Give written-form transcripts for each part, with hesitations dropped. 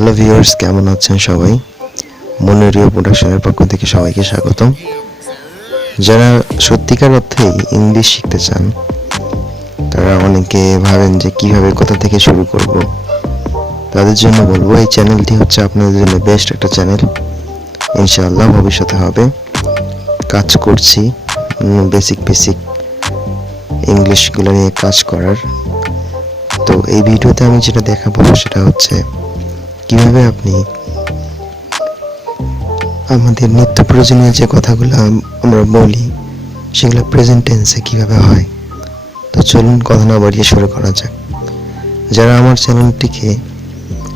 Hello viewers, কেমন আছেন সবাই? monireo প্রোডাকশনের পক্ষ থেকে সবাইকে স্বাগতম। যারা সত্যিকার অর্থেই ইংলিশ শিখতে চান, তারা অনেকে ভাবেন যে কিভাবে কোথা থেকে শুরু করব। তাদের জন্য বলবো, এই চ্যানেলটি হচ্ছে আপনাদের জন্য বেস্ট একটা চ্যানেল। ইনশাআল্লাহ ভবিষ্যতে হবে। কাজ করছি বেসিক ইংলিশগুলো নিয়ে কাজ করার। তো এই ভিডিওতে আমি যেটা দেখাবো সেটা হচ্ছে কিভাবে আপনি আমাদের নিত্য প্রয়োজনীয় যে কথাগুলো আমরা বলি সেগুলো প্রেজেন্ট টেন্সে কীভাবে হয়। তো চলুন কথা না বাড়িয়ে শুরু করা যাক। যারা আমার চ্যানেলটিকে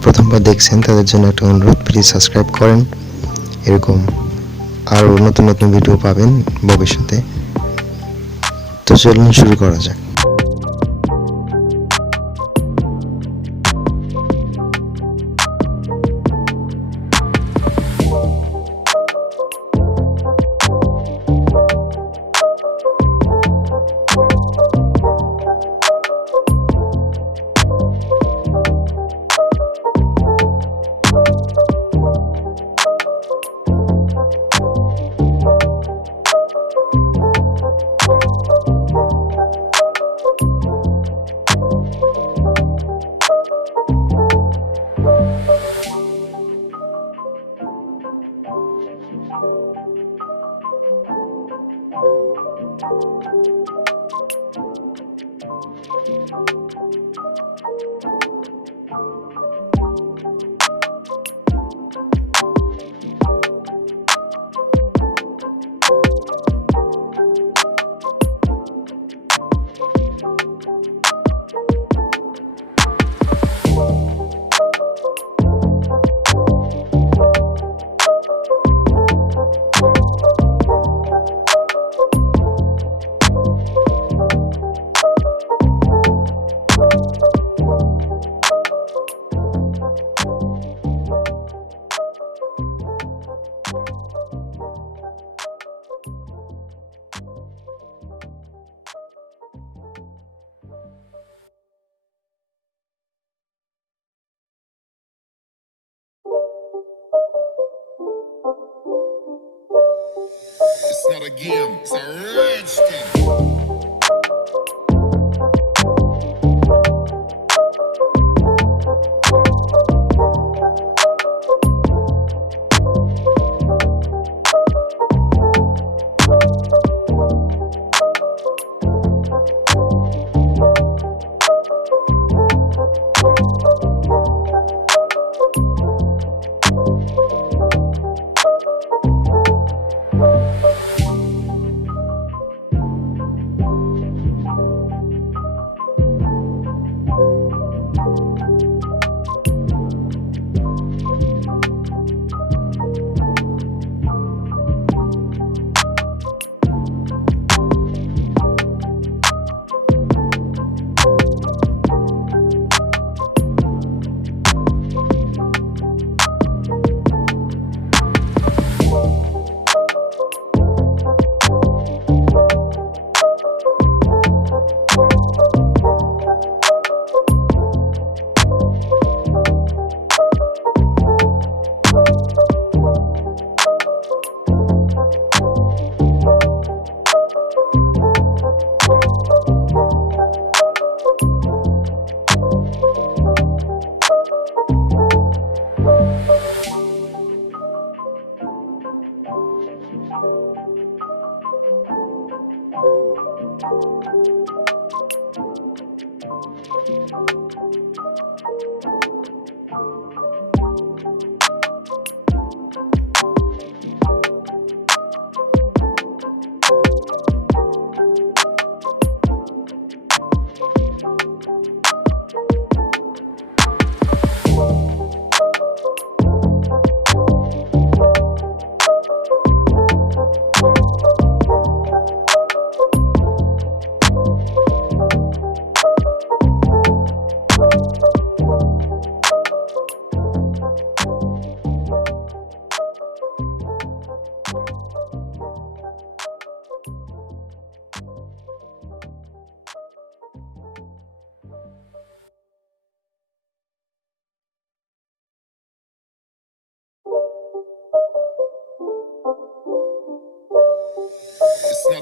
প্রথমবার দেখছেন তাদের জন্য একটা অনুরোধ, প্লিজ সাবস্ক্রাইব করেন। এরকম আরও নতুন নতুন ভিডিও পাবেন ভবিষ্যতে। তো চলুন শুরু করা যাক। It's not a game, it's a rich thing.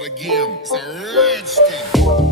that again. It's a rich thing.